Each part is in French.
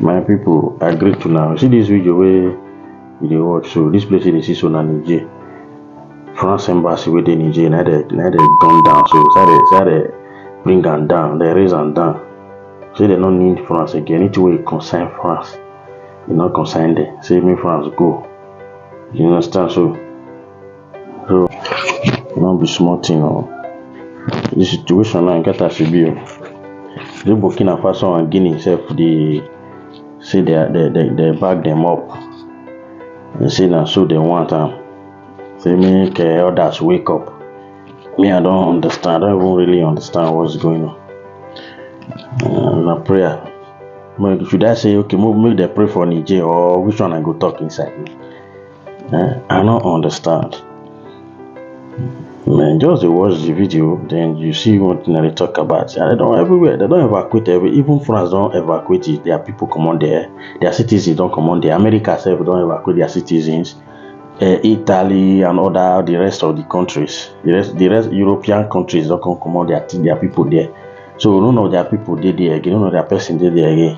My people, I greet you now. See this video where you watch. So this place is see so na Niger. France embassy where they Niger, now they gone down. So they bring them down, they raise them down. So they don't need France again. It will concern France. You not concern them. Say me France go. You understand? So not be smart, you know. The situation now in Qatar should be. The Burkina Faso and Guinea self they say they back them up. They say now so they want say make others wake up. Me I don't understand. I don't even really understand what's going on. Na prayer. Should I say okay, make them pray for Niger or which one I go talk inside me? I don't understand. Man, just watch the video, then you see what they talk about. And they don't everywhere. They don't evacuate even France don't evacuate it. Their people come on there. Their citizens don't come on there. America self don't evacuate their citizens. Italy and the rest of the countries, the rest European countries don't come on their people there. So none of their people there again. None of their person there again.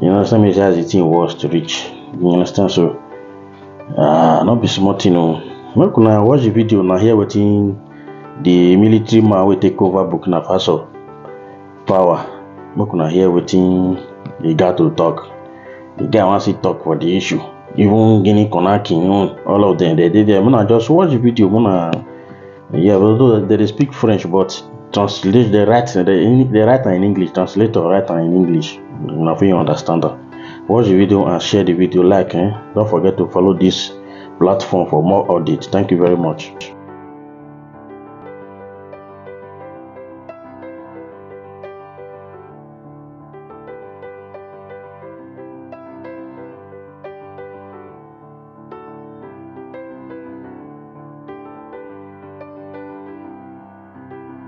You understand me? As the thing was to reach. You understand? So not be smart, you know. Make una watch the video now here waiting the military man will take over Burkina Faso power. Make una hear waiting the guy to talk. The guy wants to talk for the issue. Even Guinea Conakry, all of them they did there. Muna just watch the video. Although they speak French, but translate they write in English. Translator write in English. If you understand that. Watch the video and share the video. Like, don't forget to follow this platform for more updates. Thank you very much.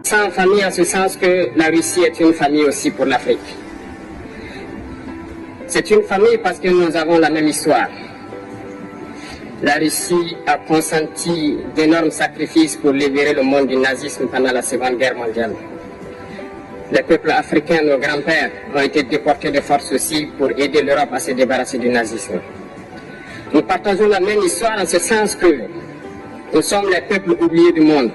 Sans famille en ce sens que la Russie est une famille aussi pour l'Afrique. C'est une famille parce que nous avons la même histoire. La Russie a consenti d'énormes sacrifices pour libérer le monde du nazisme pendant la Seconde Guerre mondiale. Les peuples africains, nos grands-pères, ont été déportés de force aussi pour aider l'Europe à se débarrasser du nazisme. Nous partageons la même histoire en ce sens que nous sommes les peuples oubliés du monde.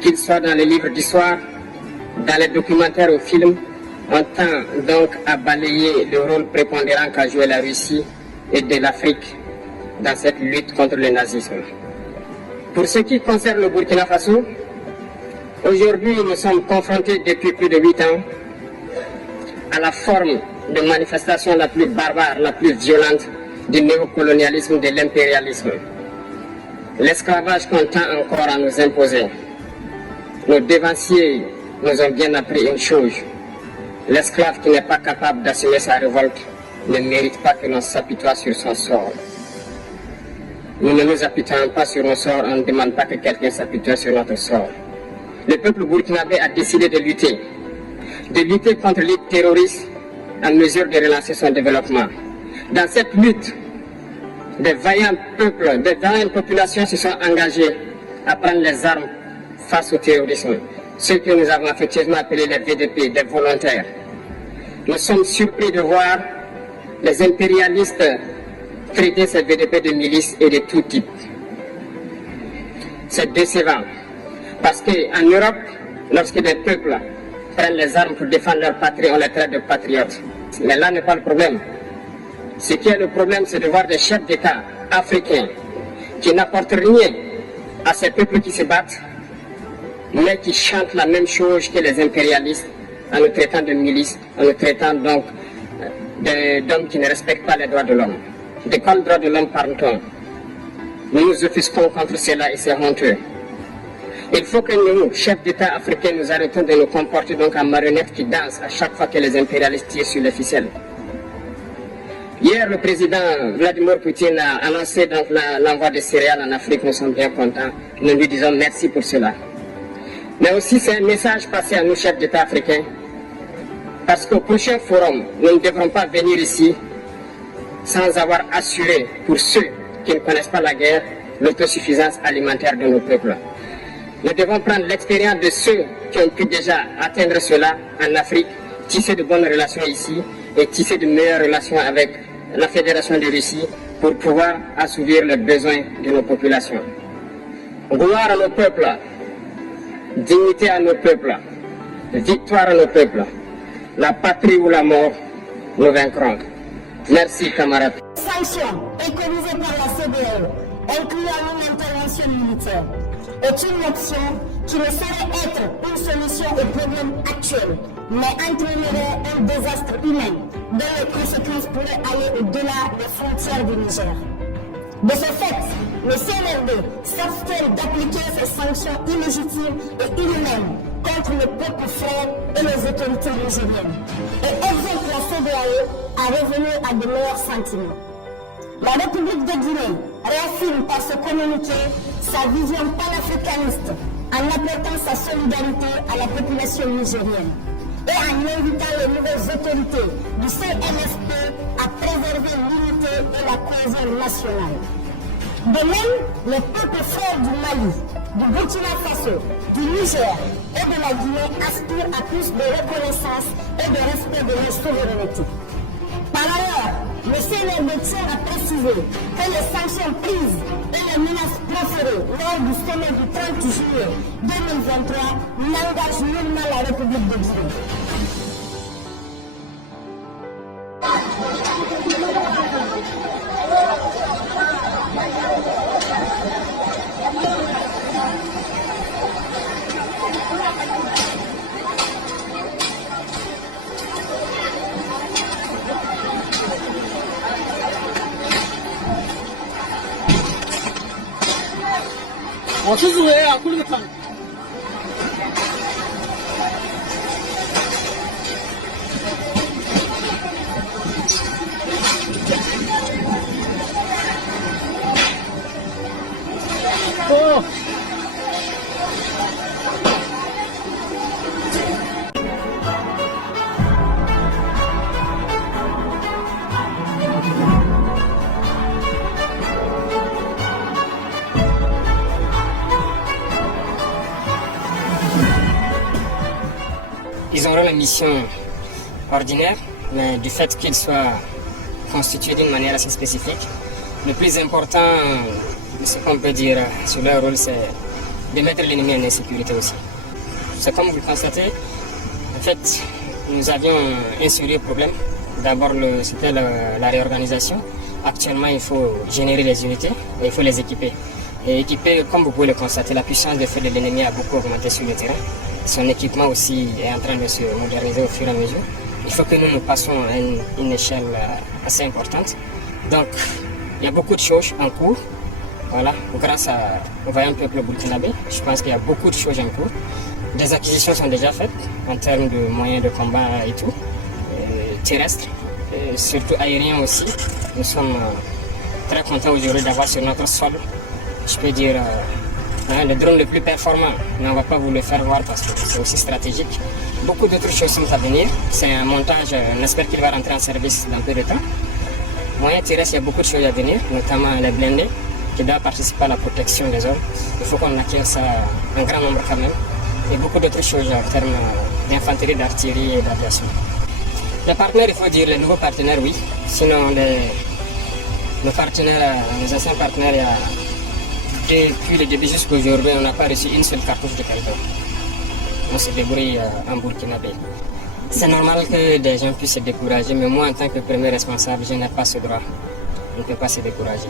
Qu'ils soient dans les livres d'histoire, dans les documentaires ou films, on tend donc à balayer le rôle prépondérant qu'a joué la Russie et de l'Afrique dans cette lutte contre le nazisme. Pour ce qui concerne le Burkina Faso, aujourd'hui nous sommes confrontés depuis plus de 8 ans à la forme de manifestation la plus barbare, la plus violente du néocolonialisme, de l'impérialisme. L'esclavage qu'on tend encore à nous imposer. Nos dévanciers nous ont bien appris une chose. L'esclave qui n'est pas capable d'assumer sa révolte ne mérite pas que l'on s'apitoie sur son sort. Nous ne nous apitoyons pas sur nos sorts, on ne demande pas que quelqu'un s'apitoie sur notre sort. Le peuple burkinabé a décidé de lutter contre les terroristes en mesure de relancer son développement. Dans cette lutte, des vaillants peuples, des vaillantes populations se sont engagées à prendre les armes face au terrorisme. Ceux que nous avons affectueusement appelés les VDP, des volontaires. Nous sommes surpris de voir les impérialistes traiter ces VDP de milices et de tout type. C'est décevant. Parce qu'en Europe, lorsque des peuples prennent les armes pour défendre leur patrie, on les traite de patriotes. Mais là n'est pas le problème. Ce qui est le problème, c'est de voir des chefs d'État africains qui n'apportent rien à ces peuples qui se battent, mais qui chantent la même chose que les impérialistes en nous traitant de milices, en nous traitant donc d'hommes qui ne respectent pas les droits de l'homme. De quel droit de l'homme parle-t-on? Nous nous offusquons contre cela et c'est honteux. Il faut que nous, chefs d'État africains, nous arrêtons de nous comporter donc en marionnettes qui dansent à chaque fois que les impérialistes tirent sur les ficelles. Hier, le président Vladimir Poutine a annoncé donc l'envoi de céréales en Afrique. Nous sommes bien contents. Nous lui disons merci pour cela. Mais aussi, c'est un message passé à nous, chefs d'État africains. Parce qu'au prochain forum, nous ne devrons pas venir ici sans avoir assuré, pour ceux qui ne connaissent pas la guerre, l'autosuffisance alimentaire de nos peuples. Nous devons prendre l'expérience de ceux qui ont pu déjà atteindre cela en Afrique, tisser de bonnes relations ici et tisser de meilleures relations avec la Fédération de Russie pour pouvoir assouvir les besoins de nos populations. Gloire à nos peuples, dignité à nos peuples, victoire à nos peuples. La patrie ou la mort, nous vaincrons. Merci, camarades. Sanctions économisées par la CEDEAO, incluant une intervention militaire, est une option qui ne saurait être une solution aux problèmes actuels, mais entraînerait un désastre humain dont les conséquences pourraient aller au-delà des frontières du Niger. De ce fait, le CNRD s'abstient d'appliquer ces sanctions illégitimes et inhumaines contre le peuple frère et les autorités nigériennes et exhorte la CEDEAO à revenir à de meilleurs sentiments. La République de Guinée réaffirme par ce communiqué sa vision panafricaniste en apportant sa solidarité à la population nigérienne et en invitant les nouvelles autorités du CNSP à préserver l'unité et la cohésion nationale. De même, les peuples frères du Mali, du Burkina Faso, du Niger et de la Guinée aspirent à plus de reconnaissance et de respect de leur souveraineté. Par ailleurs, le CNRD tient à préciser que les sanctions prises et les menaces proférées lors du sommet du 30 juillet 2023 n'engagent nullement la République de Guinée. Ils auront la mission ordinaire, mais du fait qu'ils soient constitués d'une manière assez spécifique, le plus important de ce qu'on peut dire sur leur rôle, c'est de mettre l'ennemi en insécurité aussi. C'est comme vous le constatez, en fait, nous avions un sérieux problème. D'abord, c'était la réorganisation. Actuellement, il faut générer les unités et il faut les équiper. Et équiper, comme vous pouvez le constater, la puissance de feu de l'ennemi a beaucoup augmenté sur le terrain. Son équipement aussi est en train de se moderniser au fur et à mesure. Il faut que nous passons à une échelle assez importante. Donc, il y a beaucoup de choses en cours. Voilà, grâce au vaillant peuple burkinabé, je pense qu'il y a beaucoup de choses en cours. Des acquisitions sont déjà faites en termes de moyens de combat et tout, terrestres, et surtout aériens aussi. Nous sommes très contents aujourd'hui d'avoir sur notre sol, je peux dire, le drone le plus performant, mais on ne va pas vous le faire voir parce que c'est aussi stratégique. Beaucoup d'autres choses sont à venir. C'est un montage, on espère qu'il va rentrer en service dans peu de temps. Moyen terrestre, il y a beaucoup de choses à venir, notamment les blindés qui doivent participer à la protection des hommes. Il faut qu'on acquiert ça en grand nombre quand même. Et beaucoup d'autres choses en termes d'infanterie, d'artillerie et d'aviation. Les partenaires, il faut dire les nouveaux partenaires, oui. Sinon, nos partenaires, nos anciens partenaires, depuis le début jusqu'à aujourd'hui, on n'a pas reçu une seule cartouche de quelqu'un. On se débrouille en burkinabé. C'est normal que des gens puissent se décourager, mais moi, en tant que premier responsable, je n'ai pas ce droit. On ne peut pas se décourager.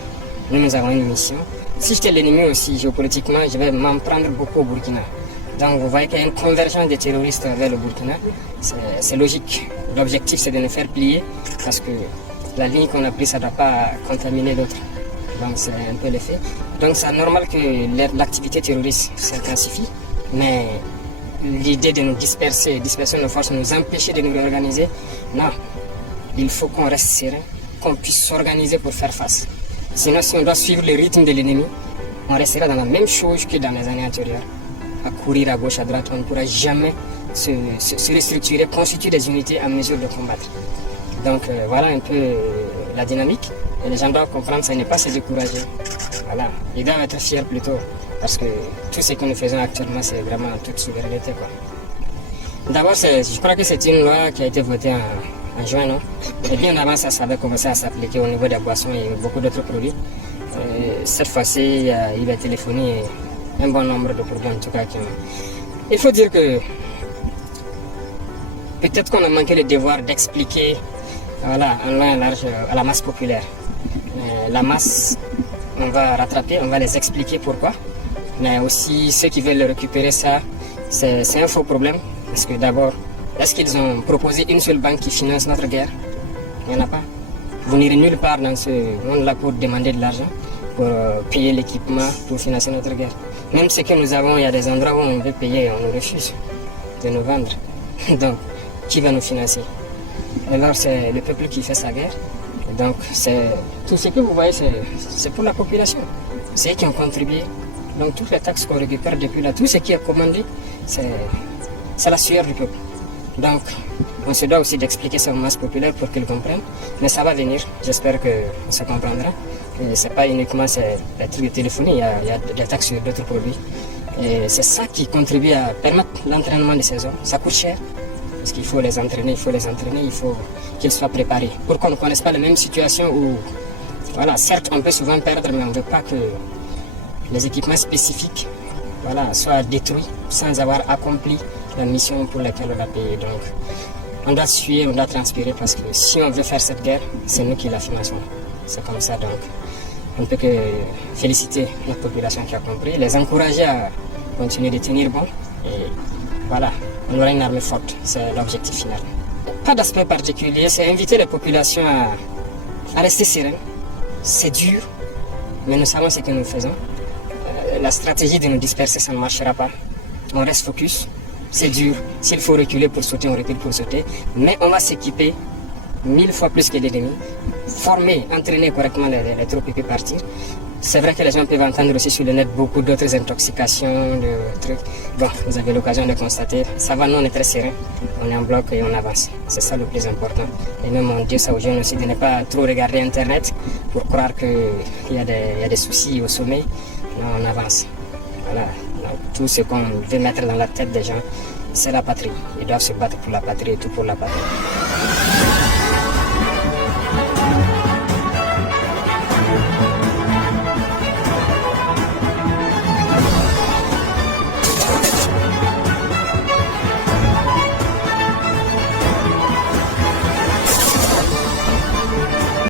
Nous avons une mission. Si j'étais l'ennemi aussi, géopolitiquement, je vais m'en prendre beaucoup au Burkina. Donc vous voyez qu'il y a une convergence des terroristes vers le Burkina. C'est logique. L'objectif, c'est de nous faire plier parce que la ligne qu'on a prise, ça ne doit pas contaminer d'autres. Donc c'est un peu l'effet. Donc c'est normal que l'activité terroriste s'intensifie, mais l'idée de nous disperser nos forces, nous empêcher de nous réorganiser, non. Il faut qu'on reste serein, qu'on puisse s'organiser pour faire face. Sinon, si on doit suivre le rythme de l'ennemi, on restera dans la même chose que dans les années antérieures. À courir à gauche, à droite, on ne pourra jamais se restructurer, constituer des unités en mesure de combattre. Donc voilà un peu la dynamique. Et les gens doivent comprendre que ce n'est pas se décourager. Voilà. Ils doivent être fiers plutôt. Parce que tout ce que nous faisons actuellement, c'est vraiment en toute souveraineté. D'abord, je crois que c'est une loi qui a été votée en juin, non? Et bien avant ça avait commencé à s'appliquer au niveau des boissons et beaucoup d'autres produits. Cette fois-ci, il a téléphoné un bon nombre de produits en tout cas. Il faut dire que peut-être qu'on a manqué le devoir d'expliquer voilà, en long et large à la masse populaire. La masse, on va rattraper, on va les expliquer pourquoi. Mais aussi ceux qui veulent récupérer ça, c'est un faux problème. Parce que d'abord, est-ce qu'ils ont proposé une seule banque qui finance notre guerre? Il n'y en a pas. Vous n'irez nulle part dans ce monde-là pour demander de l'argent, pour payer l'équipement, pour financer notre guerre. Même ce que nous avons, il y a des endroits où on veut payer et on nous refuse de nous vendre. Donc, qui va nous financer? Alors, c'est le peuple qui fait sa guerre. Donc, tout ce que vous voyez, c'est pour la population. C'est eux qui ont contribué. Donc, toutes les taxes qu'on récupère depuis là, tout ce qui est commandé, c'est la sueur du peuple. Donc, on se doit aussi d'expliquer ça aux masses populaires pour qu'ils comprennent. Mais ça va venir, j'espère qu'on se comprendra. Ce n'est pas uniquement les trucs de téléphonie, il y a des taxes sur d'autres produits. Et c'est ça qui contribue à permettre l'entraînement de ces hommes. Ça coûte cher, parce qu'il faut les entraîner, il faut qu'ils soient préparés. Pour qu'on ne connaisse pas les mêmes situations où, voilà, certes, on peut souvent perdre, mais on ne veut pas que les équipements spécifiques soient détruits sans avoir accompli la mission pour laquelle on a payé. Donc, on doit suer, on doit transpirer parce que si on veut faire cette guerre, c'est nous qui la finançons. C'est comme ça, donc on ne peut que féliciter notre population qui a compris, les encourager à continuer de tenir bon et voilà, on aura une armée forte, c'est l'objectif final. Pas d'aspect particulier, c'est inviter les populations à rester sereines. C'est dur, mais nous savons ce que nous faisons. La stratégie de nous disperser, ça ne marchera pas. On reste focus. C'est dur. S'il faut reculer pour sauter, on recule pour sauter. Mais on va s'équiper 1000 fois plus que l'ennemi. Former, entraîner correctement les troupes et puis partir. C'est vrai que les gens peuvent entendre aussi sur le net beaucoup d'autres intoxications, de trucs. Bon, vous avez l'occasion de constater. Ça va, nous on est très serein. On est en bloc et on avance. C'est ça le plus important. Et même on dit ça aux jeunes aussi de ne pas trop regarder Internet pour croire qu'il y a des soucis au sommet. Non, on avance. Voilà. Donc, tout ce qu'on veut mettre dans la tête des gens, c'est la patrie. Ils doivent se battre pour la patrie et tout pour la patrie.